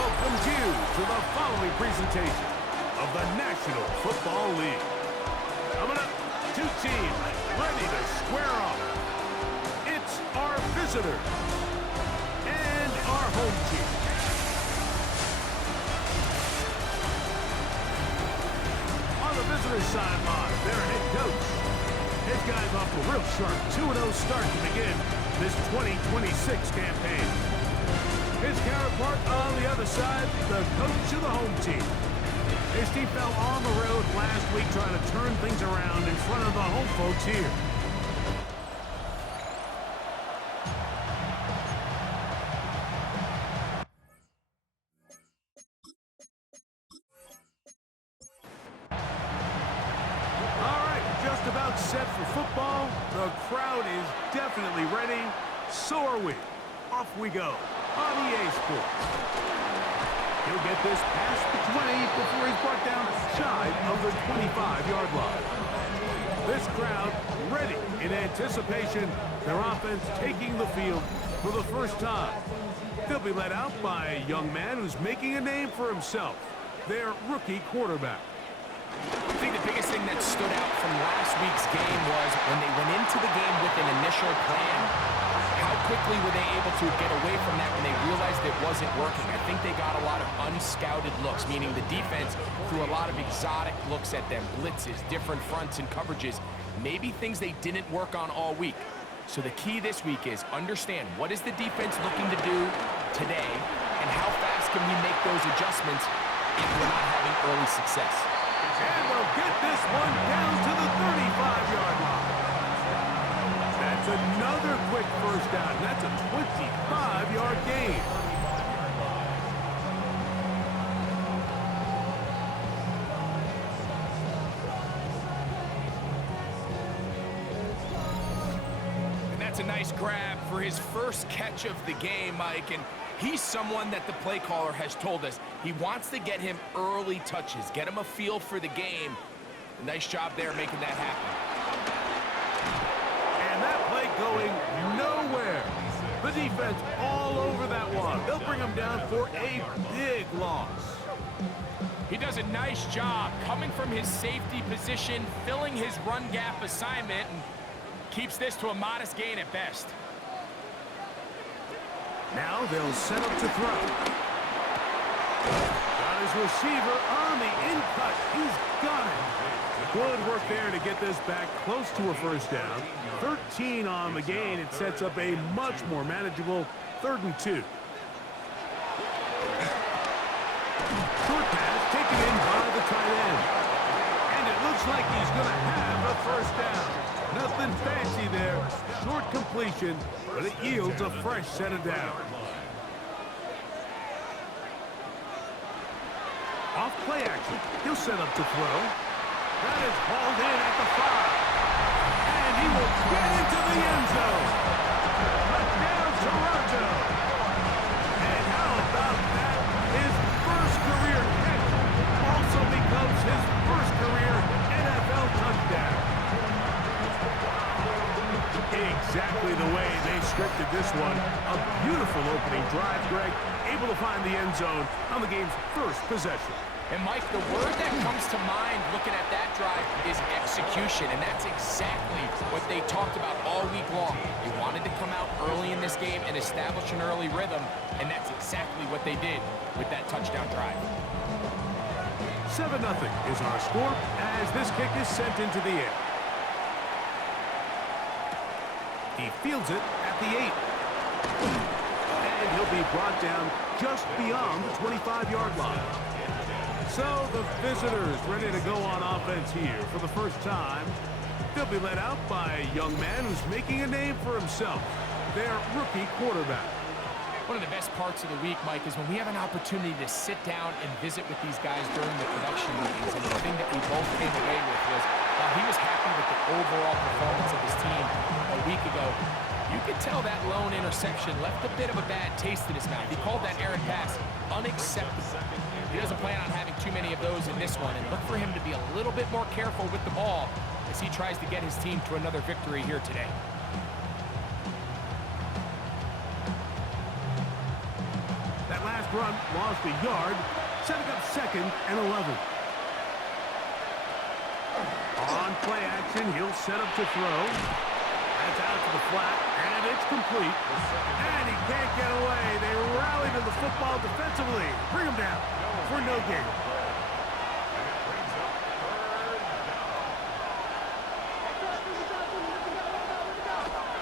welcomes you to the following presentation of the National Football League. Coming up, two teams ready to square off. It's our visitors and our home team. On the visitors' sideline, their head coach. His guy's off to a real sharp 2-0 start to begin this 2026 campaign. His counterpart on the other side, the coach of the home team. His team fell on the road last week trying to turn things around in front of the home folks here. All right, just about set for football. The crowd is definitely ready. So are we. Off we go on EA Sports. He'll get this past the 20 before he's brought down shy of the 25-yard line. This crowd ready in anticipation. Their offense taking the field for the first time. They'll be led out by a young man who's making a name for himself, their rookie quarterback. I think the biggest thing that stood out from last week's game was when they went into the game with an initial plan, how quickly were they able to get away from that when they realized it wasn't working? I think they got a lot of unscouted looks, meaning the defense threw a lot of exotic looks at them, blitzes, different fronts and coverages, maybe things they didn't work on all week. So the key this week is understand what is the defense looking to do today and how fast can we make those adjustments if we're not having early success. And they'll get this one down to the 35-yard line. That's another quick first down. That's a 25-yard gain. And that's a nice grab for his first catch of the game, Mike. And he's someone that the play caller has told us he wants to get him early touches, get him a feel for the game. Nice job there making that happen. And that play going nowhere. The defense all over that one. They'll bring him down for a big loss. He does a nice job coming from his safety position, filling his run gap assignment, and keeps this to a modest gain at best. Now they'll set up to throw. Got his receiver on the in-cut. He's got it. Good work there to get this back close to a first down. 13 on the gain. It sets up a much more manageable 3rd and 2. Short pass taken in by the tight end. And it looks like he's going to have a first down. Nothing fancy there. Short completion, but it yields a fresh set of downs. Off play action. He'll set up to throw. That is hauled in at the 5. And he will get into the end zone. Touchdown, Toronto. And how about that? His first career catch also becomes his first career NFL touchdown. Exactly the way they scripted this one. A beautiful opening drive, Greg. Able to find the end zone on the game's first possession. And Mike, the word that comes to mind looking at that drive is execution, and that's exactly what they talked about all week long. They wanted to come out early in this game and establish an early rhythm, and that's exactly what they did with that touchdown drive. 7-0 is our score as this kick is sent into the air. He fields it at the 8. And he'll be brought down just beyond the 25-yard line. So the visitors ready to go on offense here for the first time. They'll be led out by a young man who's making a name for himself, their rookie quarterback. One of the best parts of the week, Mike, is when we have an opportunity to sit down and visit with these guys during the production meetings. And the thing that we both came away with was, while he was happy with the overall performance of his team a week ago, you could tell that lone interception left a bit of a bad taste in his mouth. He called that errant pass unacceptable. He doesn't plan on having too many of those in this one, and look for him to be a little bit more careful with the ball as he tries to get his team to another victory here today. That last run lost a yard, setting up 2nd and 11. On play action, he'll set up to throw. That's out to the flat, and it's complete. And he can't get away. They rally to the football defensively. Bring him down for no gain.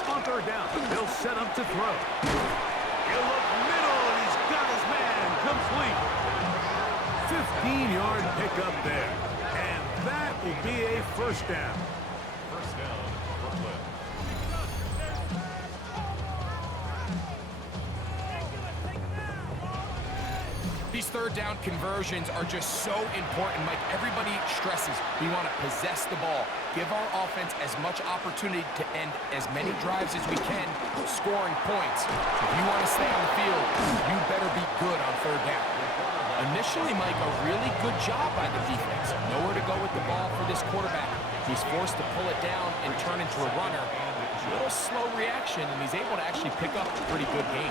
On 3rd down, he'll set up to throw. He'll look middle, and he's got his man complete. 15-yard pickup there. And that will be a 1st down. First down, Brooklyn. These 3rd down conversions are just so important, Mike. Everybody stresses we want to possess the ball, give our offense as much opportunity to end as many drives as we can, scoring points. If you want to stay on the field, you better be good on 3rd down. Initially, Mike, a really good job by the defense. Nowhere to go with the ball for this quarterback. He's forced to pull it down and turn into a runner. A little slow reaction, and he's able to actually pick up a pretty good gain.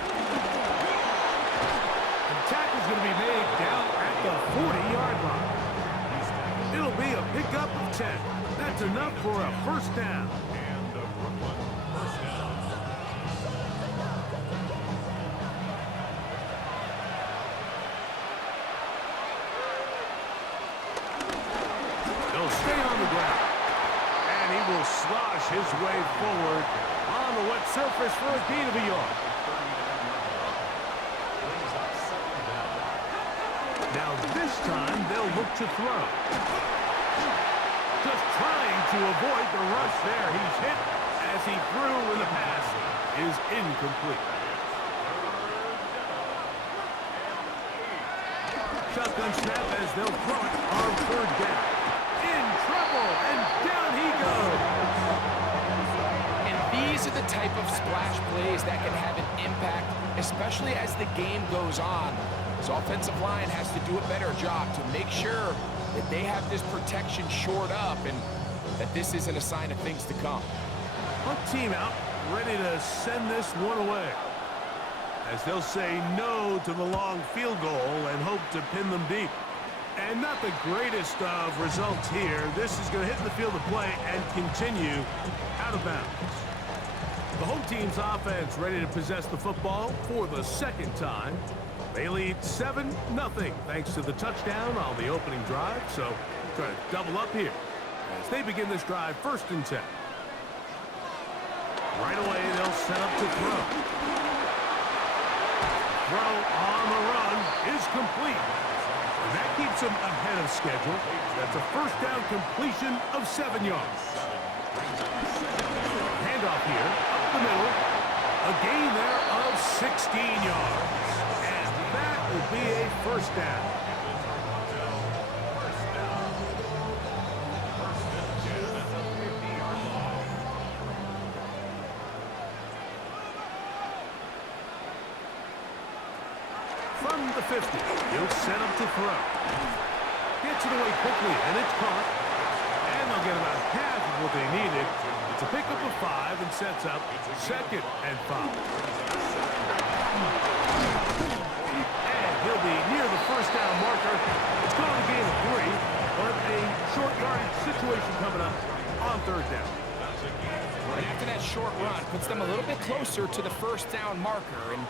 Tackle's going to be made down at the 40-yard line. It'll be a pickup of 10. That's enough for a 1st down. And the Brooklyn first down. He'll stay on the ground. And he will slosh his way forward on the wet surface for a gain of a yard. Now this time they'll look to throw. Just trying to avoid the rush there. He's hit as he threw, and the pass is incomplete. Shotgun snap as they'll throw it on 3rd down. In trouble, and down he goes. And these are the type of splash plays that can have an impact, especially as the game goes on. His offensive line has to do a better job to make sure that they have this protection shored up and that this isn't a sign of things to come. Punt team out, ready to send this one away, as they'll say no to the long field goal and hope to pin them deep. And not the greatest of results here. This is going to hit the field of play and continue out of bounds. The home team's offense ready to possess the football for the 2nd time. They lead 7-0 thanks to the touchdown on the opening drive. So try to double up here as they begin this drive 1st and 10. Right away, they'll set up to throw. Throw on the run is complete. And that keeps them ahead of schedule. That's a 1st down completion of 7 yards. Handoff here, up the middle. A gain there of 16 yards. And that will be a 1st down. From the 50, he'll set up to throw. Gets it away quickly, and it's caught. And they'll get about half of what they needed. It's a pickup of 5 and sets up 2nd and 5. And he'll be near the 1st down marker. It's going to gain of 3, but a short yardage situation coming up on 3rd down. And after that short run, puts them a little bit closer to the 1st down marker, and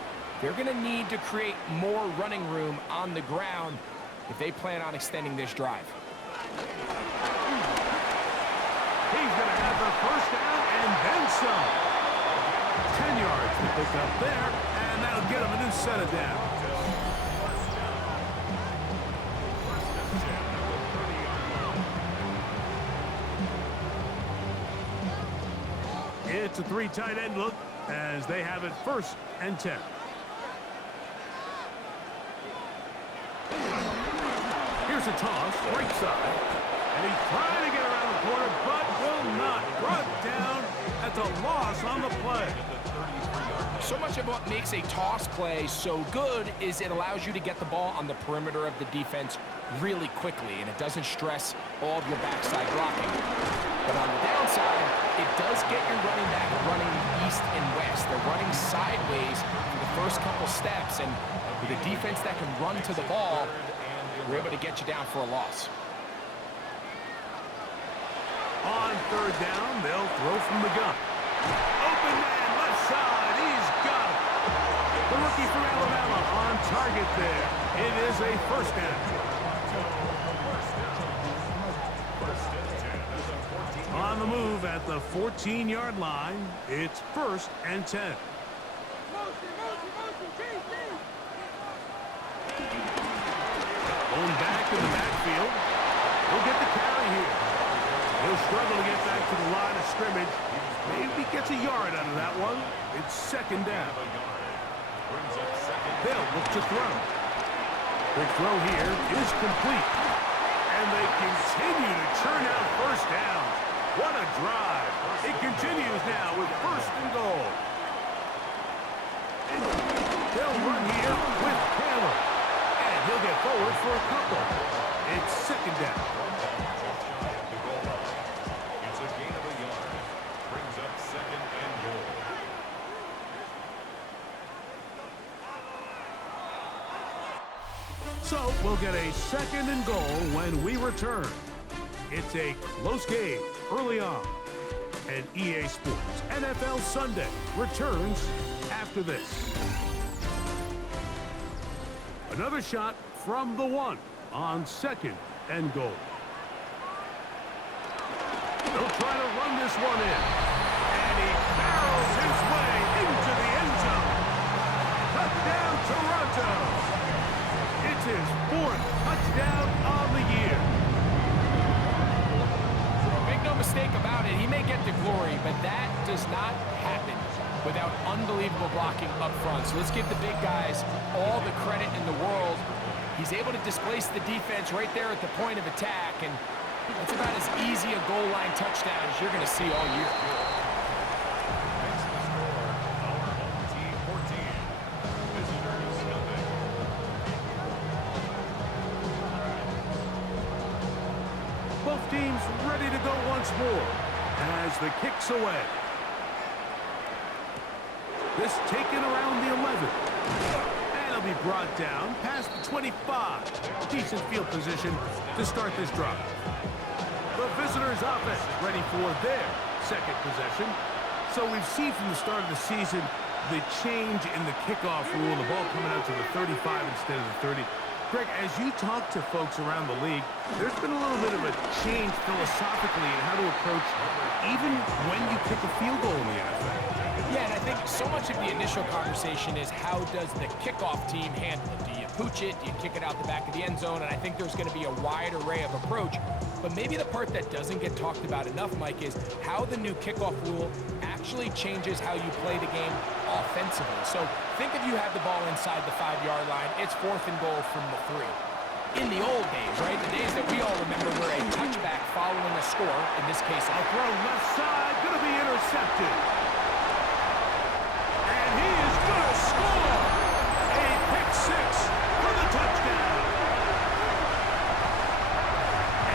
they're going to need to create more running room on the ground if they plan on extending this drive. He's going to have the 1st down and then some. 10 yards to pick up there, and that'll get him a new set of downs. It's a 3 tight end look as they have it 1st and 10. Here's a toss, right side. And he's trying to get around the corner, but will not. Brought down at the loss on the play. So much of what makes a toss play so good is it allows you to get the ball on the perimeter of the defense really quickly, and it doesn't stress all of your backside blocking. But on the downside, it does get your running back running east and west. They're running sideways for the first couple steps, and with a defense that can run to the ball, we're able to get you down for a loss. On third down, they'll throw from the gun. Open man, left side, he's got it. The rookie from Alabama on target there. It is a first down. On the move at the 14-yard line, it's 1st and 10. Going back in the backfield. He'll get the carry here. He'll struggle to get back to the line of scrimmage. Maybe gets a yard out of that one. It's 2nd down. They'll look to throw. The throw here is complete. And they continue to churn out first downs. What a drive. It continues now with 1st and goal. They'll run here with Taylor. And he'll get forward for a couple. It's 2nd down. It's a gain of a yard. Brings up 2nd and goal. So we'll get a 2nd and goal when we return. It's a close game early on. And EA Sports NFL Sunday returns after this. Another shot from the 1 on 2nd and goal. They'll try to run this one in. And he barrels his way into the end zone. Touchdown, Toronto. It's his 4th touchdown of the year. Make no mistake about it, he may get the glory, but that does not happen without unbelievable blocking up front. So let's give the big guys all the credit in the world. He's able to displace the defense right there at the point of attack, and it's about as easy a goal line touchdown as you're going to see all year. Makes the score our home team 14. Visitors nothing. Both teams ready to go once more as the kick's away. This taken around the 11. And it'll be brought down past the 25. Decent field position to start this drive. The visitors' offense ready for their 2nd possession. So we've seen from the start of the season the change in the kickoff rule, the ball coming out to the 35 instead of the 30. Greg, as you talk to folks around the league, there's been a little bit of a change philosophically in how to approach even when you kick a field goal in the NFL. Yeah, and I think so much of the initial conversation is how does the kickoff team handle it? Do you pooch it? Do you kick it out the back of the end zone? And I think there's going to be a wide array of approach. But maybe the part that doesn't get talked about enough, Mike, is how the new kickoff rule actually changes how you play the game offensively. So think if you have the ball inside the 5-yard line, it's 4th and goal from the 3. In the old days, right, the days that we all remember were a touchback following a score, in this case, A throw left side, going to be intercepted. And he is going to score. A pick 6 for the touchdown.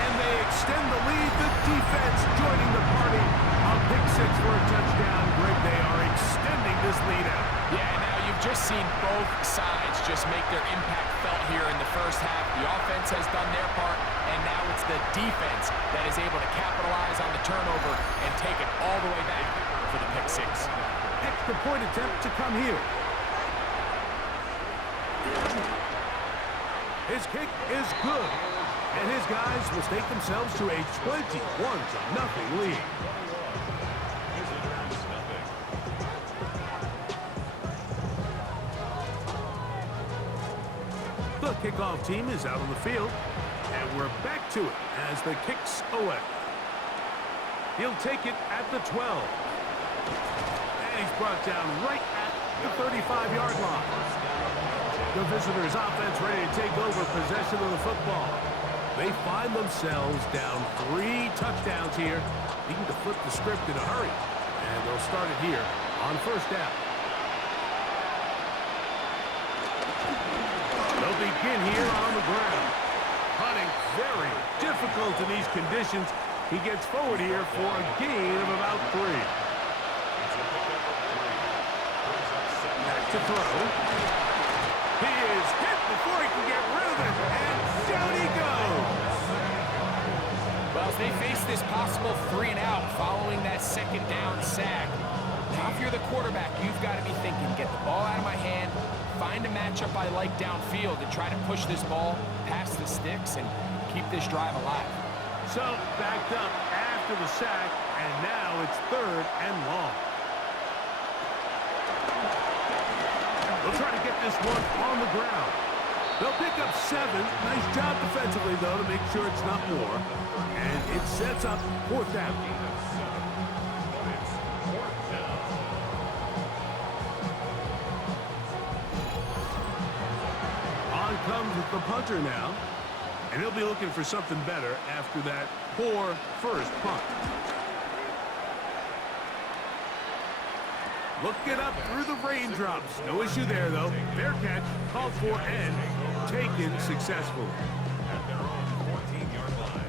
And they extend the lead. The defense joining the party. A pick 6 for a touchdown. Greg, they are extending this lead out. Yeah, now you've just seen both sides just make their impact felt here in the first half. The offense has done their part, and now it's the defense that is able to capitalize on the turnover and take it all the way back for the pick 6. Extra point attempt to come here. His kick is good. And his guys will take themselves to a 21-0 lead. Visitors nothing. The kickoff team is out on the field. And we're back to it as the kick's away. He'll take it at the 12. And he's brought down right at the 35-yard line. The visitors' offense ready to take over possession of the football. They find themselves down 3 touchdowns here, needing to flip the script in a hurry. And they'll start it here on 1st down. They'll begin here on the ground. Hunting very difficult in these conditions. He gets forward here for a gain of about 3. It's a pickup of 3. Brings up 7. That to throw. He is hit before he can get rid of it, and down he goes. Well, as they face this possible 3-and-out following that second down sack, now if you're the quarterback, you've got to be thinking, get the ball out of my hand, find a matchup I like downfield, and try to push this ball past the sticks and keep this drive alive. So, backed up after the sack, and now it's 3rd and long. They'll try to get this one on the ground. They'll pick up 7. Nice job defensively, though, to make sure it's not more. And it sets up 4th down. On comes the punter now. And he'll be looking for something better after that poor first punt. Looking up through the raindrops. No issue there, though. Fair catch, called for, and taken successfully. At their own 14-yard line.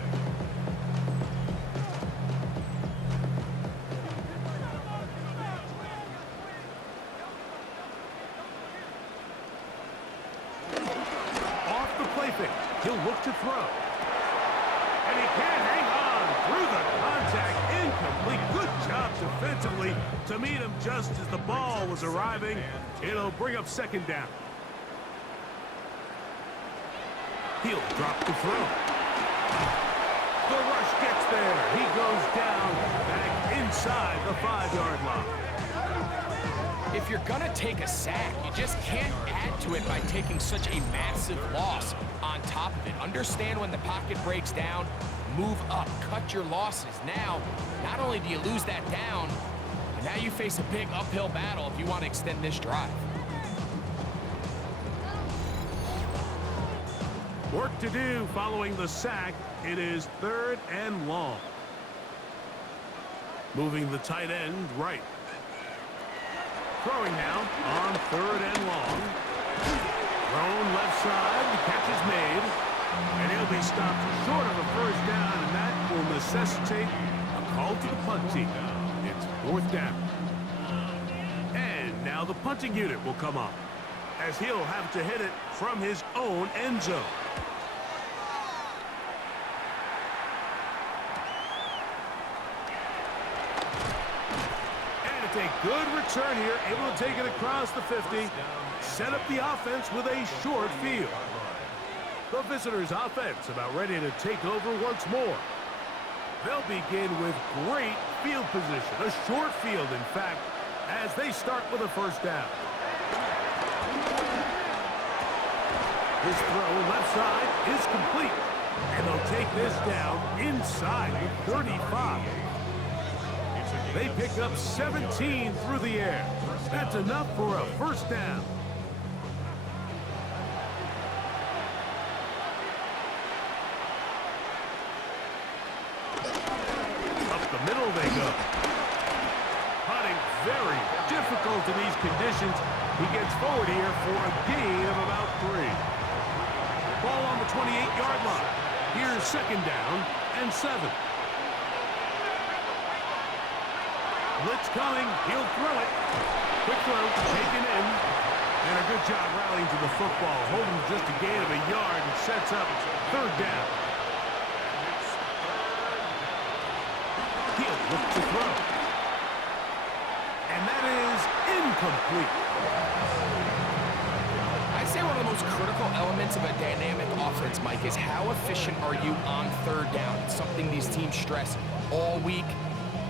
Off the play fake. He'll look to throw. And he can't hang on through the contact. Incomplete. Good job defensively to meet him just as the ball was arriving. It'll bring up 2nd down. He'll drop the throw. The rush gets there. He goes down back inside the 5-yard line. If you're going to take a sack, you just can't add to it by taking such a massive loss on top of it. Understand when the pocket breaks down, move up, cut your losses. Now, not only do you lose that down, but now you face a big uphill battle if you want to extend this drive. Work to do following the sack. It is 3rd and long. Moving the tight end right. Throwing now on 3rd and long. Thrown left side. The catch is made. And he'll be stopped short of a 1st down, and that will necessitate a call to the punt team. It's 4th down. And now the punting unit will come on, as he'll have to hit it from his own end zone. A good return here, able to take it across the 50, set up the offense with a short field. The visitors' offense about ready to take over once more. They'll begin with great field position, a short field, in fact, as they start with a 1st down. His throw left side is complete, and they'll take this down inside the 35. They pick up 17 through the air. That's enough for a 1st down. Up the middle they go. Putting very difficult in these conditions. He gets forward here for a gain of about 3. Ball on the 28-yard line. Here's 2nd down and 7. Blitz coming. He'll throw it. Quick throw, taken in. And a good job rallying to the football. Holding just a gain of a yard and sets up 3rd down. He'll look to throw. And that is incomplete. I'd say one of the most critical elements of a dynamic offense, Mike, is how efficient are you on 3rd down? It's something these teams stress all week.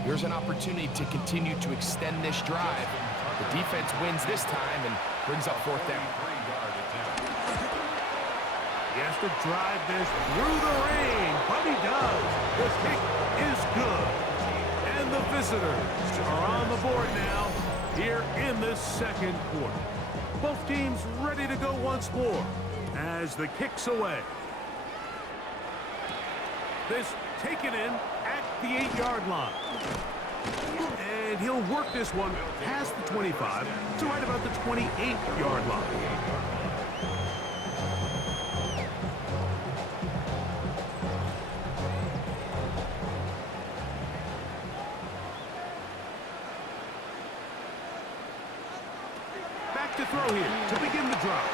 Here's an opportunity to continue to extend this drive. The defense wins this time and brings up 4th down. He has to drive this through the rain, but he does. The kick is good. And the visitors are on the board now here in this 2nd quarter. Both teams ready to go once more as the kick's away. This taken in at the 8-yard line. And he'll work this one past the 25 to right about the 28-yard line. Back to throw here to begin the drive.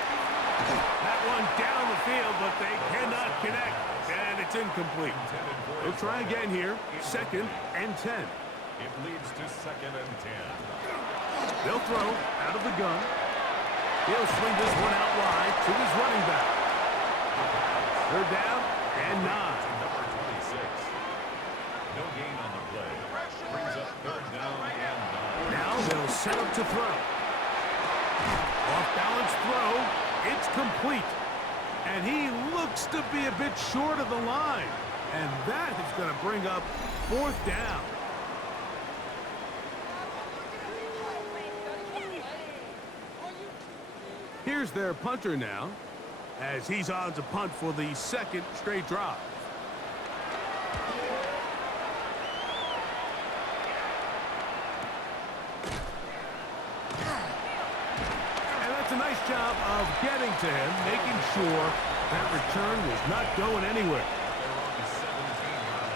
That one down the field, but they cannot connect, and it's incomplete. They'll try again here, 2nd and 10. It leads to 2nd and 10. They'll throw out of the gun. He'll swing this one out wide to his running back. 3rd down and 9. Number 26. No gain on the play. Brings up 3rd down and 9. Now they'll set up to throw. Off-balance throw. It's complete. And he looks to be a bit short of the line. And that is going to bring up 4th down. Here's their punter now, as he's on to punt for the 2nd straight drive. And that's a nice job of getting to him, making sure that return was not going anywhere. They're on the 17-yard line.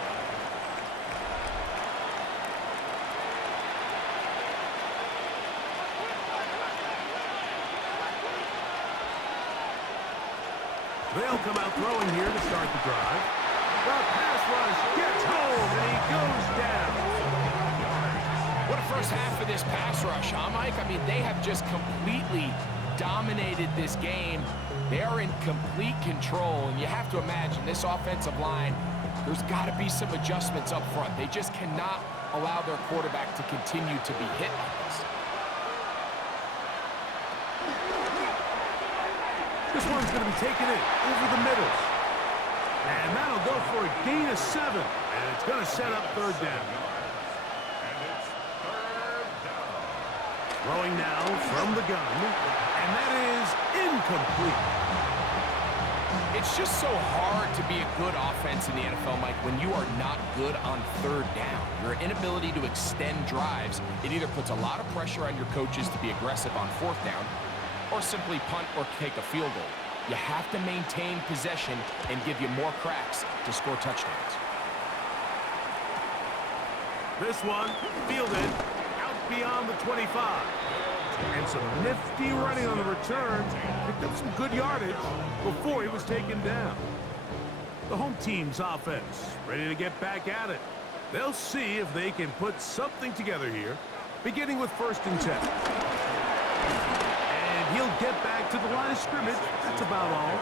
They'll come out throwing here to start the drive. The pass rush gets home, and he goes down. What a first half for this pass rush, huh, Mike? I mean, they have just completely dominated this game. They are in complete control, and you have to imagine this offensive line, there's got to be some adjustments up front. They just cannot allow their quarterback to continue to be hit like this. This one's going to be taken in over the middle. And that'll go for a gain of 7. And it's going to set up 3rd down. And it's 3rd down. Throwing now from the gun. And that is incomplete. It's just so hard to be a good offense in the NFL, Mike, when you are not good on 3rd down. Your inability to extend drives, it either puts a lot of pressure on your coaches to be aggressive on 4th down, or simply punt or take a field goal. You have to maintain possession and give you more cracks to score touchdowns. This one fielded out beyond the 25. And some nifty running on the return. Picked up some good yardage before he was taken down. The home team's offense ready to get back at it. They'll see if they can put something together here, beginning with 1st and 10. He'll get back to the line of scrimmage. That's about all.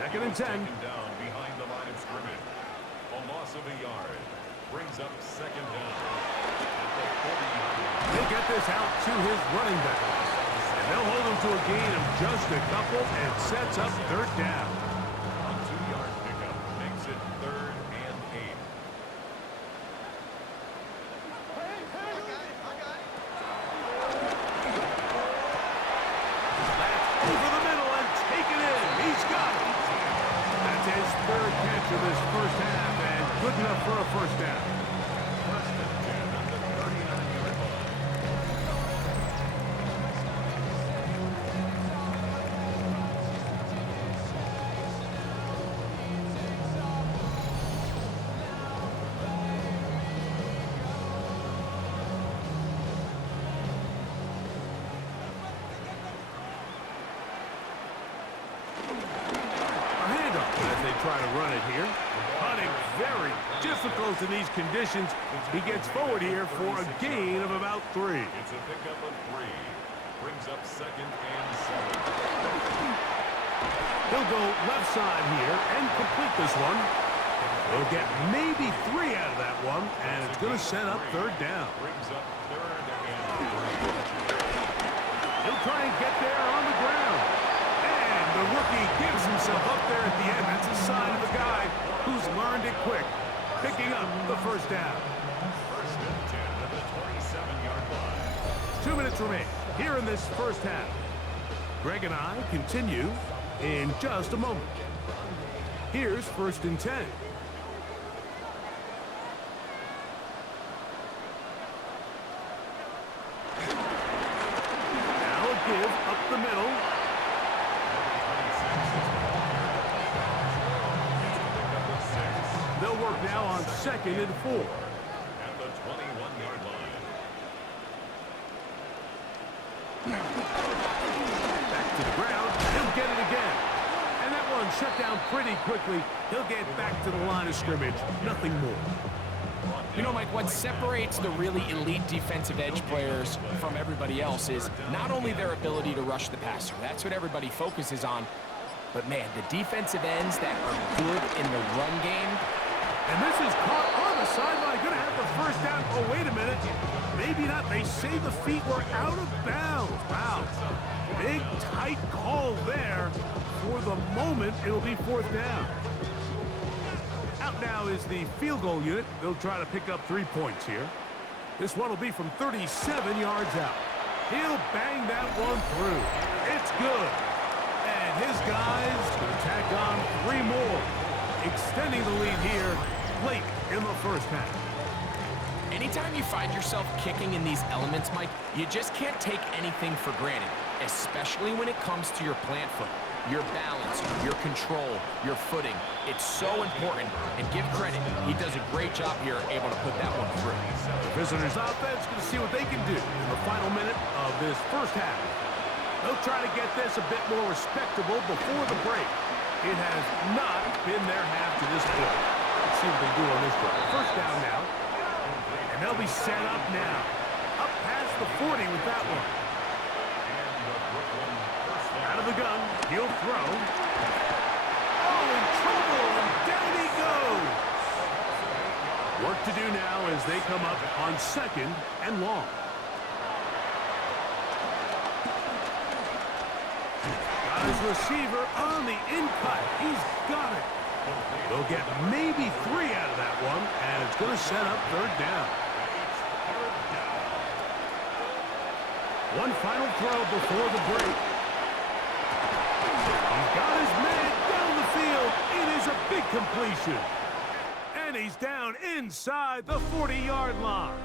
2nd and 10. Taken down behind the line of scrimmage. A loss of a yard. Brings up 2nd down. At the 40-yard line. He'll get this out to his running back. And they'll hold him to a gain of just a couple and sets up 3rd down. A 2-yard pickup makes it 3rd and 8. Over the middle and taken in. He's got it. That's his 3rd catch of this first half and good enough for a 1st down. 1st and 10 at the 39-yard line. Try to run it here. Hunting very difficult in these conditions. He gets forward here for a gain of about 3. It's a pickup of 3. Brings up 2nd and 7. He'll go left side here and complete this one. He'll get maybe 3 out of that one, and it's going to set up 3rd down. Brings up 3rd and 3. He'll try and get there on the ground. And the rookie gives himself up there at the end. That's a sign of a guy who's learned it quick. Picking up the 1st down. 1st and 10 at the 27-yard line. 2 minutes remain here in this first half. Greg and I continue in just a moment. Here's 1st and 10. Now a give up the middle. They'll work now on 2nd and 4. At the 21-yard line. run shut down pretty quickly. He'll get back to the line of scrimmage. Nothing more. You know, Mike, what separates the really elite defensive edge players from everybody else is not only their ability to rush the passer. That's what everybody focuses on. But, man, the defensive ends that are good in the run game. And this is caught on the sideline. Going to have the first down. Oh, wait a minute. Maybe not. They say the feet were out of bounds. Wow. Big, tight call there. For the moment, it'll be fourth down. Out now is the field goal unit. They'll try to pick up 3 points here. This one will be from 37 yards out. He'll bang that one through. It's good. And his guys going to tack on 3 more. Extending the lead here late in the first half. Anytime you find yourself kicking in these elements, Mike, you just can't take anything for granted, especially when it comes to your plant foot. Your balance, your control, your footing. It's so important. And give credit, he does a great job here able to put that one through. The visitors' offense going to see what they can do in the final minute of this first half. They'll try to get this a bit more respectable before the break. It has not been their half to this point. Let's see what they do on this drive. First down now. And they'll be set up now. Up past the 40 with that one. Out of the gun. He'll throw. Oh, in trouble. And down he goes. Work to do now as they come up on second and long. Got his receiver on the in-cut. He's got it. They'll get maybe 3 out of that one, and it's going to set up third down. One final throw before the break. He's got his man down the field. It is a big completion. And he's down inside the 40-yard line.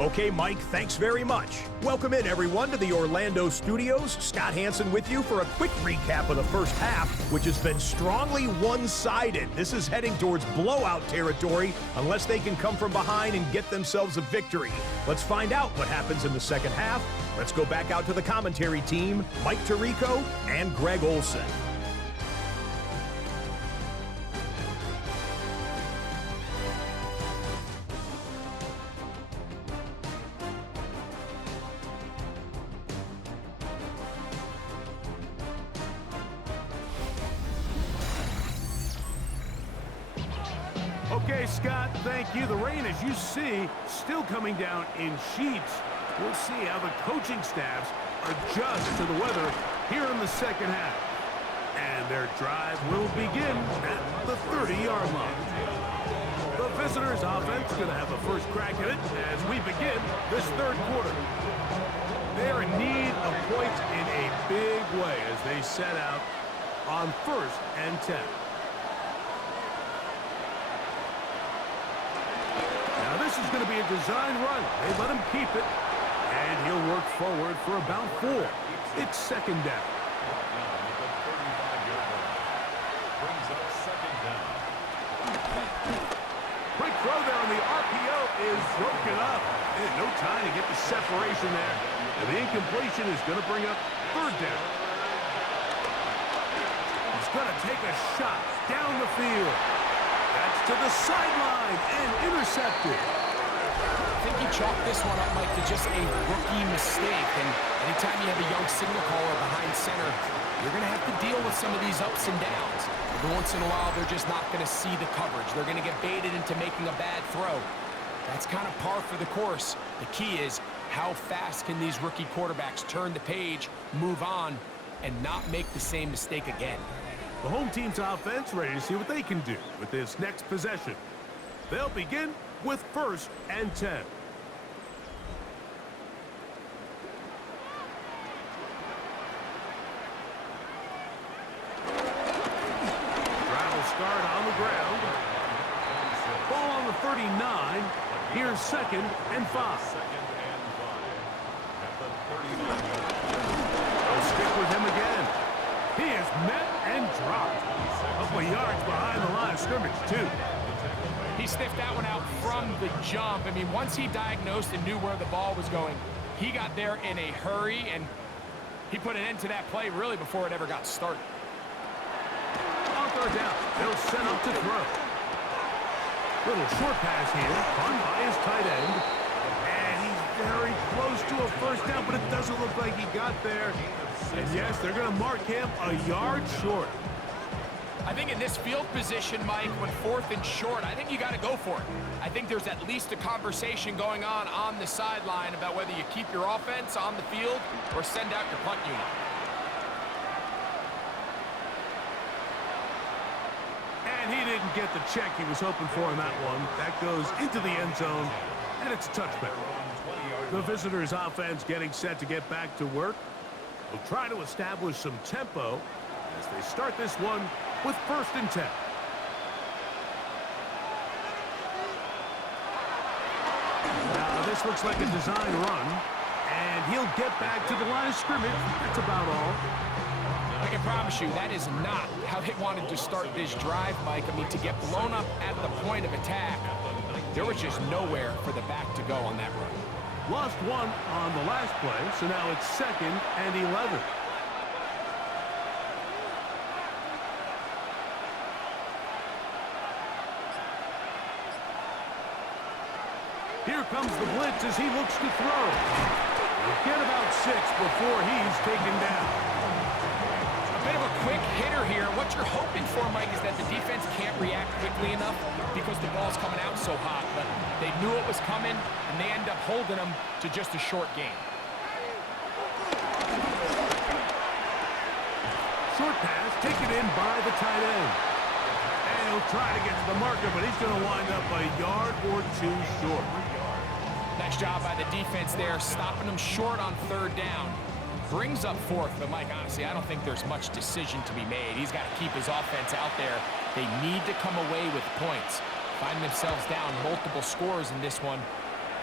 Okay, Mike, thanks very much. Welcome in, everyone, to the Orlando studios. Scott Hansen with you for a quick recap of the first half, which has been strongly one-sided. This is heading towards blowout territory unless they can come from behind and get themselves a victory. Let's find out what happens in the second half. Let's go back out to the commentary team, Mike Tirico and Greg Olson. Okay, Scott, thank you. The rain, as you see, still coming down in sheets. We'll see how the coaching staffs adjust to the weather here in the second half. And their drive will begin at the 30-yard line. The visitors' offense going to have a first crack at it as we begin this third quarter. They're in need of points in a big way as they set out on 1st and 10. Now this is going to be a design run. They let him keep it, and he'll work forward for about 4. It's second down. Quick throw there on the RPO is broken up. And no time to get the separation there. And the incompletion is going to bring up third down. He's going to take a shot down the field. That's to the sideline and intercepted. I think he chalked this one up, Mike, to just a rookie mistake. And anytime you have a young signal caller behind center, you're going to have to deal with some of these ups and downs. Every once in a while, they're just not going to see the coverage. They're going to get baited into making a bad throw. That's kind of par for the course. The key is how fast can these rookie quarterbacks turn the page, move on, and not make the same mistake again. The home team's offense ready to see what they can do with this next possession. They'll begin with 1st and 10. Drive will start on the ground. Ball on the 39. Here's 2nd and 5. They'll stick with him again. He is met and dropped. A couple of yards behind the line of scrimmage, too. He sniffed that one out from the jump. I mean, once he diagnosed and knew where the ball was going, he got there in a hurry, and He put an end to that play really before it ever got started. On third down, they'll set up to throw. Little short pass here, caught by his tight end. And he's very close to a first down, but it doesn't look like he got there. And yes, they're going to mark him a yard short. I think in this field position, Mike, when 4th and short, I think you got to go for it. I think there's at least a conversation going on the sideline about whether you keep your offense on the field or send out your punt unit. And he didn't get the check he was hoping for in that one. That goes into the end zone, and it's a touchback. The visitors' offense getting set to get back to work. They'll try to establish some tempo as they start this one with 1st and 10. Now, this looks like a design run, and he'll get back to the line of scrimmage. That's about all. I can promise you that is not how they wanted to start this drive, Mike. I mean, to get blown up at the point of attack, there was just nowhere for the back to go on that run. Lost one on the last play, so now it's 2nd and 11. Here comes the blitz as he looks to throw. He'll get about 6 before he's taken down. A bit of a quick hitter here. What you're hoping for, Mike, is that the defense can't react quickly enough because the ball's coming out so hot. But they knew it was coming, and they end up holding them to just a short game. Short pass taken in by the tight end. And he'll try to get to the marker, but he's going to wind up a yard or 2 short. Nice job by the defense there, stopping them short on 3rd down. Brings up 4th, but Mike, honestly, I don't think there's much decision to be made. He's got to keep his offense out there. They need to come away with points. Find themselves down multiple scores in this one.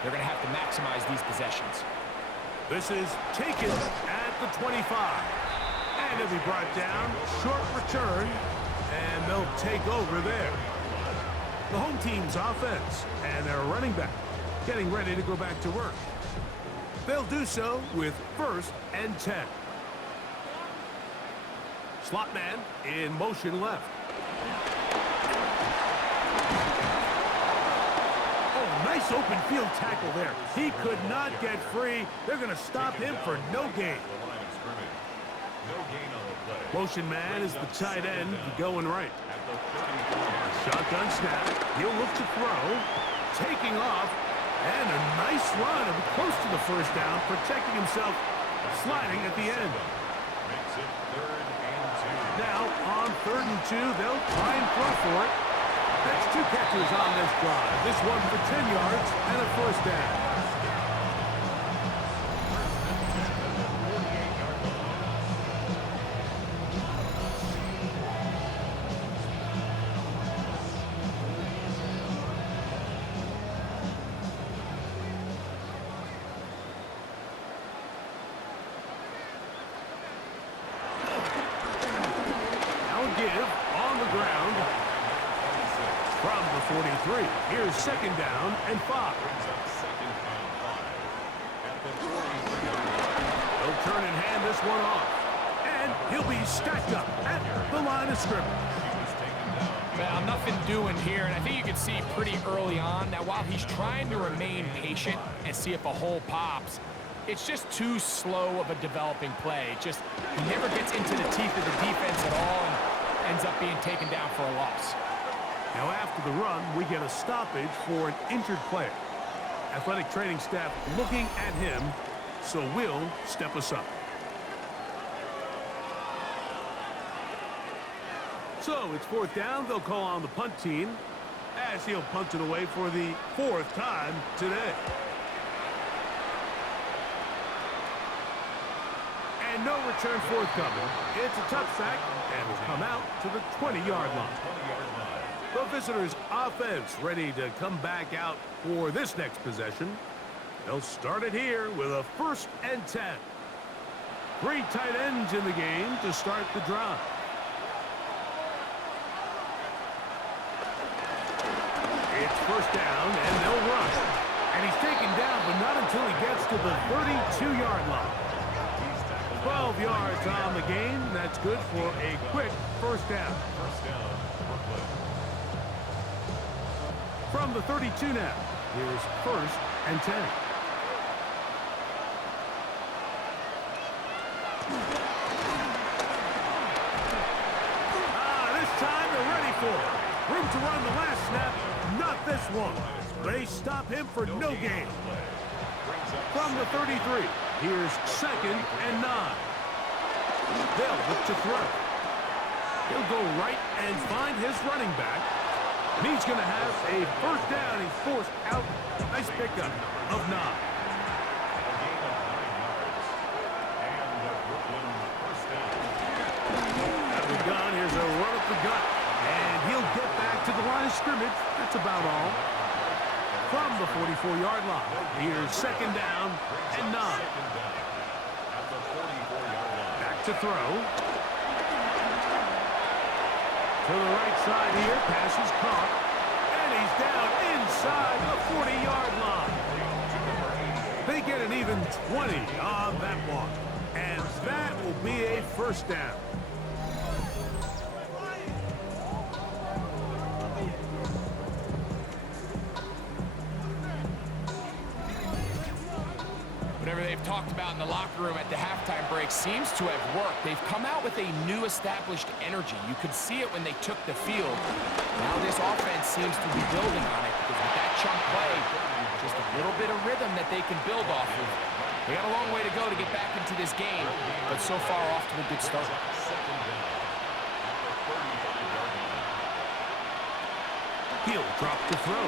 They're going to have to maximize these possessions. This is taken at the 25. And he'll be brought down. Short return. And they'll take over there. The home team's offense and their running back getting ready to go back to work. They'll do so with 1st and 10. Slot man in motion left. Oh, nice open field tackle there. He could not get free. They're going to stop him for no gain. Motion man is the tight end going right. Shotgun snap. He'll look to throw. Taking off. And a nice run close to the first down, protecting himself, sliding at the end. Now, on 3rd and 2, they'll try and throw for it. That's 2 catches on this drive. This one for 10 yards and a first down. On the ground from the 43. Here's 2nd down and 5. He'll turn and hand this one off. And he'll be stacked up at the line of scrimmage. Well, nothing doing here, and I think you can see pretty early on. Now, while he's trying to remain patient and see if a hole pops, it's just too slow of a developing play. He never gets into the teeth of the defense at all and ends up being taken down for a loss. Now after the run, we get a stoppage for an injured player. Athletic training staff looking at him, so will step us up. So it's 4th down. They'll call on the punt team as he'll punt it away for the 4th time today. And no return forthcoming. It's a touchback and will come out to the 20-yard line. The visitors' offense ready to come back out for this next possession. They'll start it here with a 1st and 10. 3 tight ends in the game to start the drive. It's 1st down, and they'll run. And he's taken down, but not until he gets to the 32-yard line. 12 yards on the game. That's good for a quick first down. First down, Brooklyn. From the 32 now, here's 1st and 10. This time they're ready for it. Room to run the last snap. Not this one. They stop him for no gain. From the 33, here's 2nd and 9. They'll look to throw. He'll go right and find his running back. And he's going to have a first down. He's forced out. Nice pickup of 9. Out of the gun, here's a run up the gut. And he'll get back to the line of scrimmage. That's about all. From the 44-yard line, here's 2nd down and 9. Back to throw. To the right side here, pass is caught. And he's down inside the 40-yard line. They get an even 20 on that one. And that will be a first down. Whatever they've talked about in the locker room at the halftime break seems to have worked. They've come out with a new established energy. You could see it when they took the field. Now this offense seems to be building on it because with that chunk play, just a little bit of rhythm that they can build off of. They got a long way to go to get back into this game, but so far off to a good start. He'll drop the throw.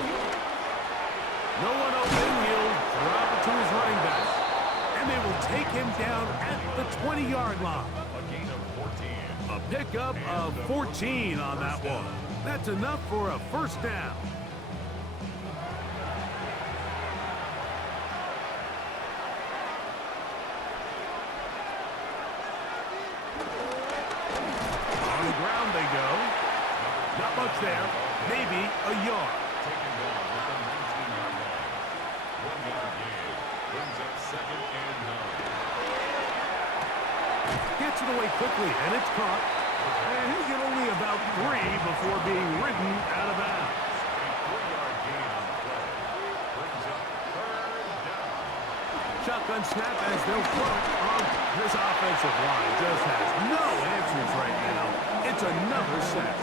No one open. He'll drop it to his running back. And they will take him down at the 20-yard line. A pickup of 14 on that one. That's enough for a first down. On the ground they go. Not much there. Maybe a yard. Taken down at the 19-yard line. 1-yard gain. Brings up 2nd and 9. Gets it away quickly, and it's caught. And he'll get only about 3 before being ridden out of bounds. A 3-yard gain on the play. Brings up 3rd down. Shotgun snap as they'll throw it on. This offensive line just has no answers right now. It's another sack.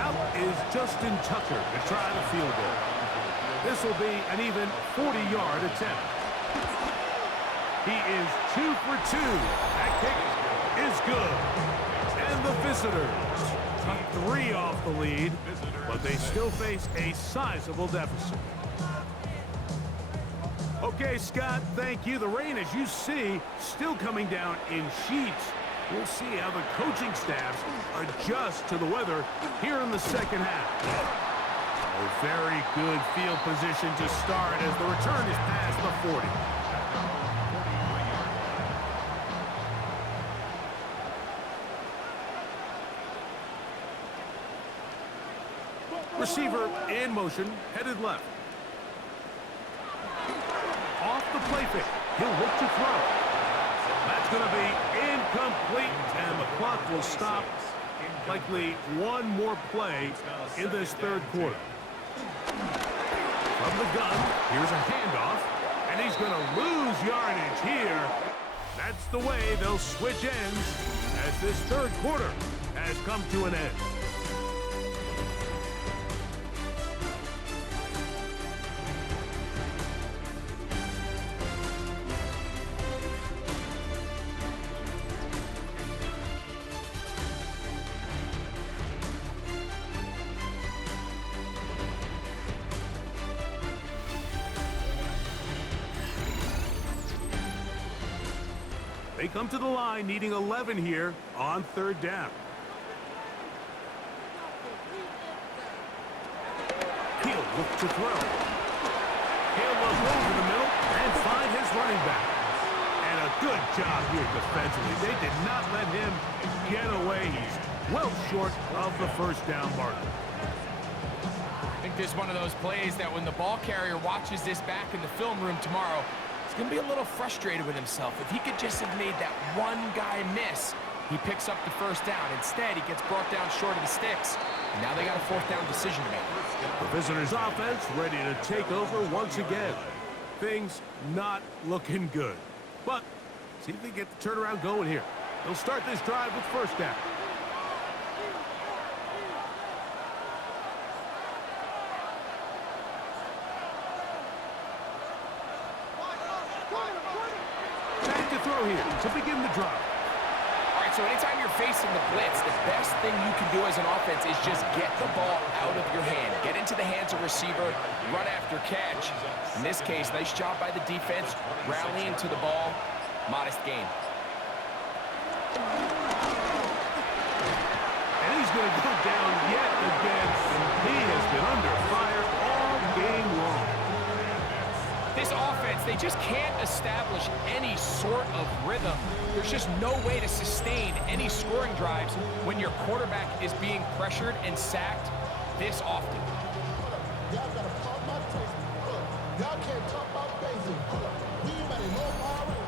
Out is Justin Tucker to try the field goal. This will be an even 40-yard attempt. He is 2 for 2. That kick is good. And the visitors cut 3 off the lead, but they still face a sizable deficit. Okay, Scott, thank you. The rain, as you see, still coming down in sheets. We'll see how the coaching staffs adjust to the weather here in the second half. A very good field position to start as the return is past the 40. Receiver in motion, headed left. Off the play fake. He'll look to throw. That's going to be incomplete, and the clock will stop. Likely one more play in this third quarter. From the gun, here's a handoff, and he's going to lose yardage here. That's the way they'll switch ends as this third quarter has come to an end. They come to the line needing 11 here on third down. He'll look to throw. He'll look over the middle and find his running back. And a good job here defensively. They did not let him get away. He's well short of the first down marker. I think this is one of those plays that when the ball carrier watches this back in the film room tomorrow, He's going to be a little frustrated with himself. If he could just have made that one guy miss, he picks up the first down. Instead, he gets brought down short of the sticks. And now they got a fourth down decision to make. The visitors' offense ready to take over once again. Things not looking good. But see if they get the turnaround going here. They'll start this drive with first down. Back to throw here to begin the drive. All right, so anytime you're facing the blitz, the best thing you can do as an offense is just get the ball out of your hand. Get into the hands of receiver, run after catch. In this case, nice job by the defense, rallying to the ball. Modest gain. And he's going to go down yet again. He has been under fire all game long. This offense, they just can't establish any sort of rhythm. There's just no way to sustain any scoring drives when your quarterback is being pressured and sacked this often. Y'all gotta pump my taste. Y'all can't talk about basic. We better know already.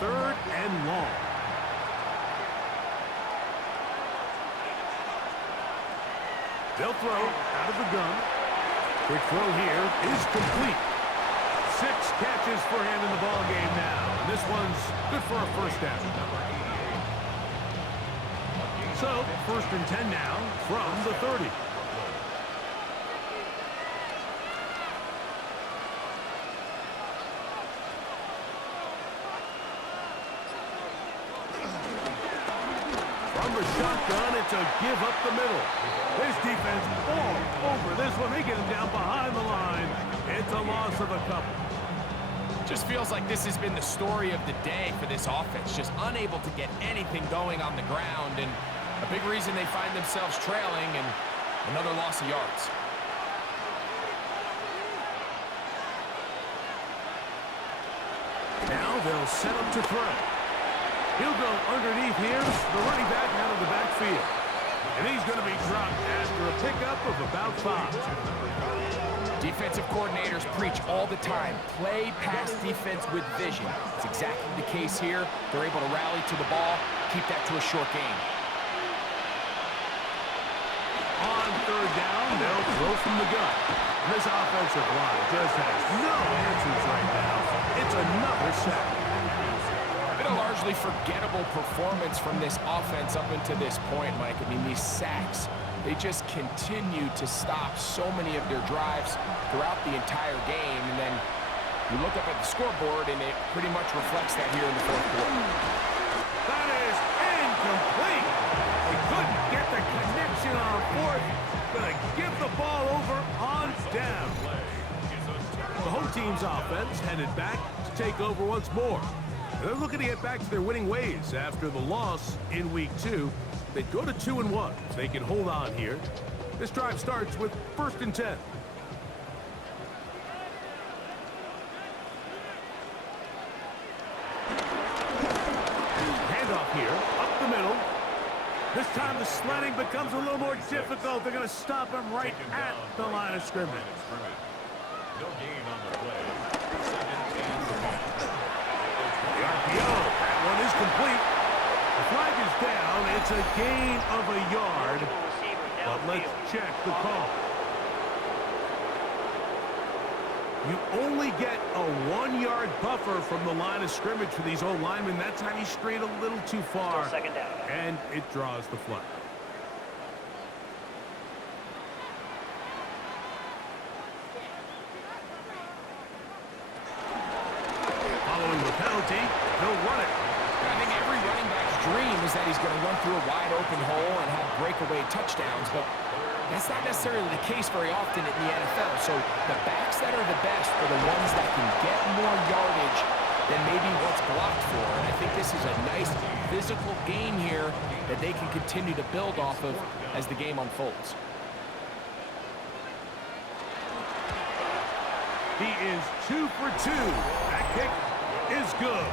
Third and long. They'll throw out of the gun. Quick throw here is complete. 6 catches for him in the ball game now. And this one's good for a first down. So, first and 10 now from the 30. From the shotgun, it's a give up the middle. This defense all over this one. They get him down behind the line. It's a loss of a couple. Just feels like this has been the story of the day for this offense. Just unable to get anything going on the ground. And a big reason they find themselves trailing and another loss of yards. Now they'll set up to throw. He'll go underneath here, the running back out of the backfield. And he's going to be dropped after a pickup of about 5. Defensive coordinators preach all the time, play pass defense with vision. It's exactly the case here. They're able to rally to the ball, keep that to a short game. On third down, they'll throw from the gun. This offensive line just has no answers right now. It's another sack. Been a largely forgettable performance from this offense up until this point, Mike. I mean, these sacks, they just continue to stop so many of their drives throughout the entire game. And then you look up at the scoreboard, and it pretty much reflects that here in the fourth quarter. That is incomplete. They couldn't get the connection on fourth. Gonna give the ball over on down. The home team's offense headed back to take over once more. They're looking to get back to their winning ways after the loss in week 2. They go to 2-1. If they can hold on here, this drive starts with first and 10. Handoff here, up the middle. This time the sledding becomes a little more difficult. They're going to stop him right at the line of scrimmage. No gain on the play. Second and 10. The RPO, that one is complete. The flag is down. It's a gain of a yard. But let's check the call. You only get a 1-yard buffer from the line of scrimmage for these old linemen. That time he strayed a little too far. Second down. And it draws the flag. Following the penalty, he'll run it. I think every running back's dream is that he's going to run through a wide open hole and have breakaway touchdowns, but that's not necessarily the case very often in the NFL. So the backs that are the best are the ones that can get more yardage than maybe what's blocked for. And I think this is a nice physical game here that they can continue to build off of as the game unfolds. He is 2 for 2. That kick is good.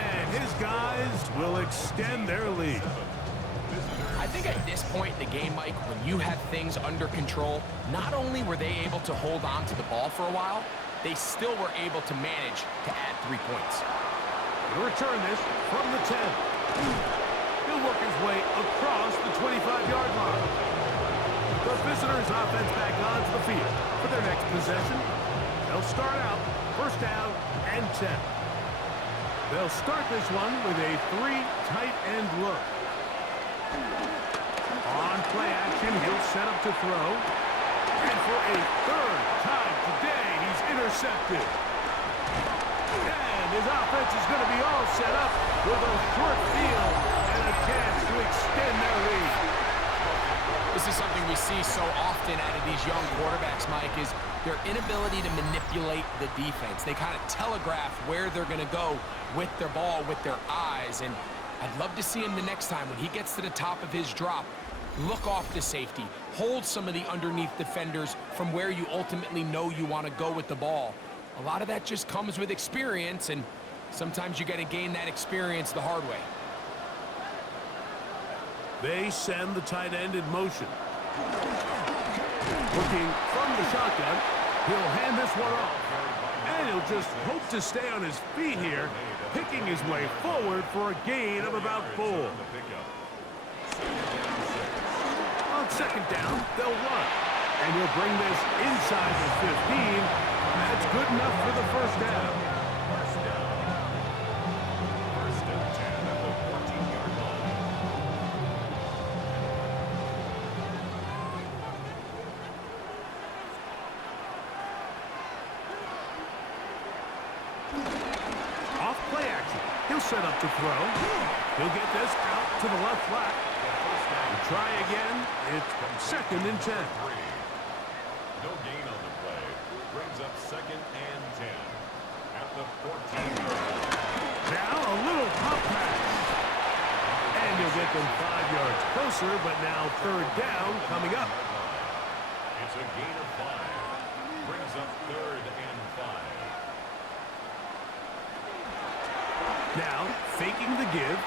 And his guys will extend their lead. I think at this point in the game, Mike, when you have things under control, not only were they able to hold on to the ball for a while, they still were able to manage to add 3 points. He'll return this from the 10. He'll work his way across the 25-yard line. The visitors' offense back onto the field for their next possession. They'll start out first down and 10. They'll start this one with a 3 tight end look. On play action, he'll set up to throw. And for a third time today, he's intercepted. And his offense is going to be all set up with a short field and a chance to extend their lead. This is something we see so often out of these young quarterbacks, Mike, is their inability to manipulate the defense. They kind of telegraph where they're going to go with their ball, with their eyes. And I'd love to see him the next time when he gets to the top of his drop. Look off the safety. Hold some of the underneath defenders from where you ultimately know you want to go with the ball. A lot of that just comes with experience, and sometimes you got to gain that experience the hard way. They send the tight end in motion. Looking from the shotgun, he'll hand this one off. And he'll just hope to stay on his feet here, picking his way forward for a gain of about 4. On second down, they'll run. And he'll bring this inside the 15. That's good enough for the first down. First and 10 at the 14-yard line. Off play action. He'll set up to throw. He'll get this out to the left flat. He'll try again. It's second and 10. No gain on the play. Brings up second and 10 at the 14-yard line. Now a little pop pass. And he'll get them 5 yards closer, but now third down coming up. It's a gain of 5. Brings up third and 5. Now faking the give.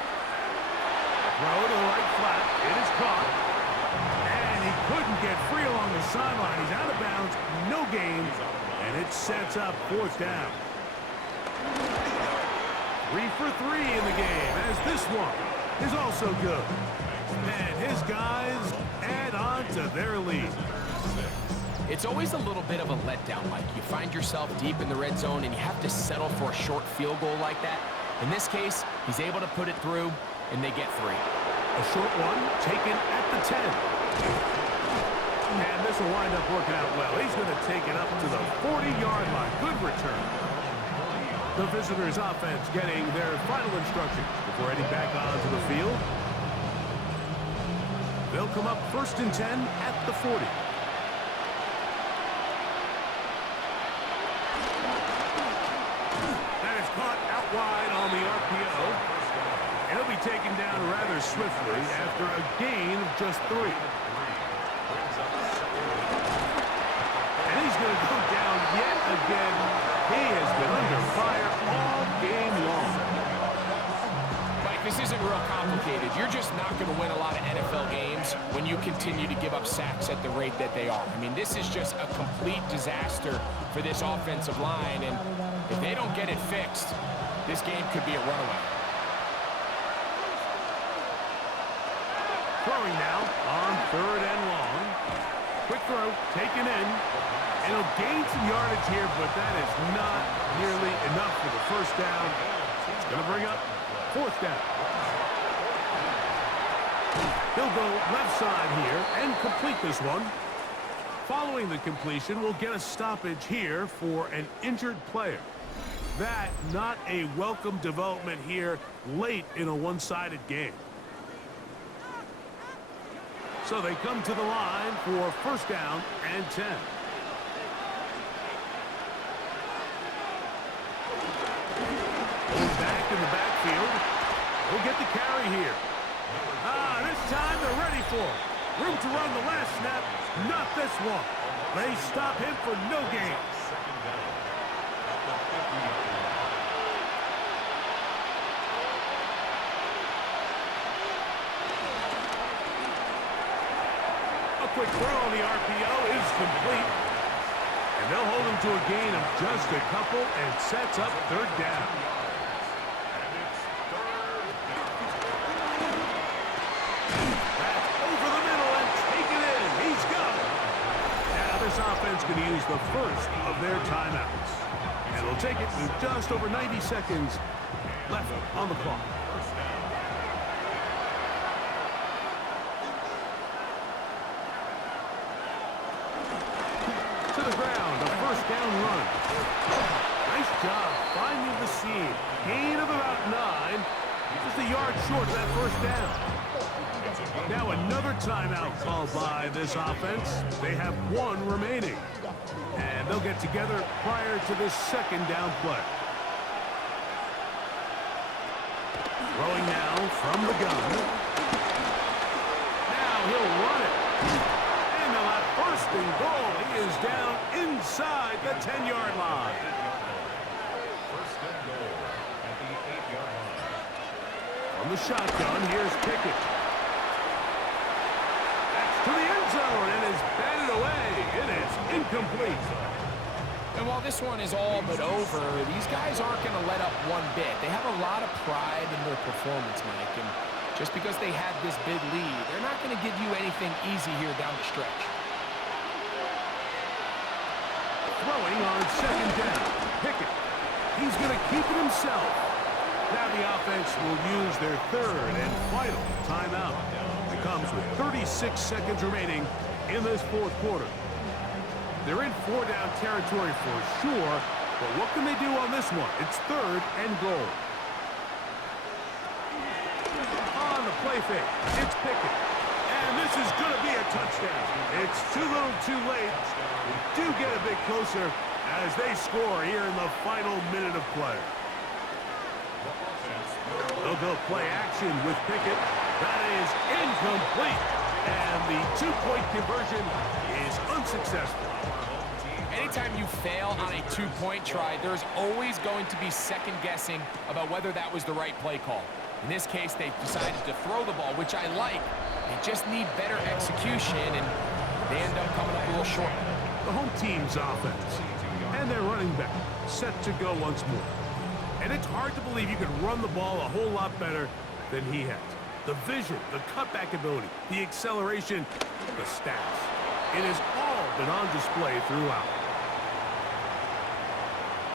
Throw to the right flat. It is caught. And he couldn't get free along the sideline. He's out of bounds. No gain. And it sets up fourth down. 3 for 3 in the game, as this one is also good. And his guys add on to their lead. It's always a little bit of a letdown, Mike. You find yourself deep in the red zone and you have to settle for a short field goal like that. In this case, he's able to put it through, and they get 3. A short one taken at the 10. And this will wind up working out well. He's going to take it up to the 40-yard line. Good return. The visitors' offense getting their final instructions before heading back onto the field. They'll come up first and 10 at the 40. That is caught out wide on the RPO. And he'll be taken down rather swiftly after a gain of just 3. And he's going to go down yet again. He has been under fire all game long. Mike, this isn't real complicated. You're just not going to win a lot of NFL games when you continue to give up sacks at the rate that they are. I mean, this is just a complete disaster for this offensive line, and if they don't get it fixed, this game could be a runaway. Throwing now on third and long. Quick throw, taken in. And he'll gain some yardage here, but that is not nearly enough for the first down. It's going to bring up fourth down. He'll go left side here and complete this one. Following the completion, we'll get a stoppage here for an injured player. That not a welcome development here late in a one-sided game. So they come to the line for first down and 10. Back in the backfield. We'll get the carry here. This time they're ready for it. Room to run the last snap. Not this one. They stop him for no gain. Second down at the 50-yard line. A quick throw on the RPO is complete. And they'll hold him to a gain of just a couple and sets up third down. That's over the middle and taken in. He's got it. Now this offense going to use the first of their timeouts. And they'll take it with just over 90 seconds left on the clock. To the ground, a first down run. Nice job finding the seam. Gain of about 9. Just a yard short of that first down. Now another timeout called by this offense. They have 1 remaining. And they'll get together prior to this second down play. Throwing now from the gun. Now he'll run it. And they'll have first and goal. He is down inside the 10-yard line. First and goal at the 8-yard line. From the shotgun, here's Pickett. That's to the end zone and is batted away. It is incomplete. And while this one is all but over, these guys aren't going to let up one bit. They have a lot of pride in their performance, Mike. And just because they had this big lead, they're not going to give you anything easy here down the stretch. Throwing on second down. Pickett. He's going to keep it himself. Now the offense will use their third and final timeout. It comes with 36 seconds remaining in this fourth quarter. They're in 4-down territory for sure, but what can they do on this one? It's third and goal. On the play fake, it's Pickett. And this is going to be a touchdown. It's too little too late. We do get a bit closer as they score here in the final minute of play. They'll go play action with Pickett. That is incomplete. And the two-point conversion is unsuccessful. Anytime you fail on a two-point try, there's always going to be second-guessing about whether that was the right play call. In this case, they decided to throw the ball, which I like. They just need better execution, and they end up coming up a little short. The home team's offense and their running back set to go once more. And it's hard to believe you can run the ball a whole lot better than he has. The vision, the cutback ability, the acceleration, the stats. It has all been on display throughout.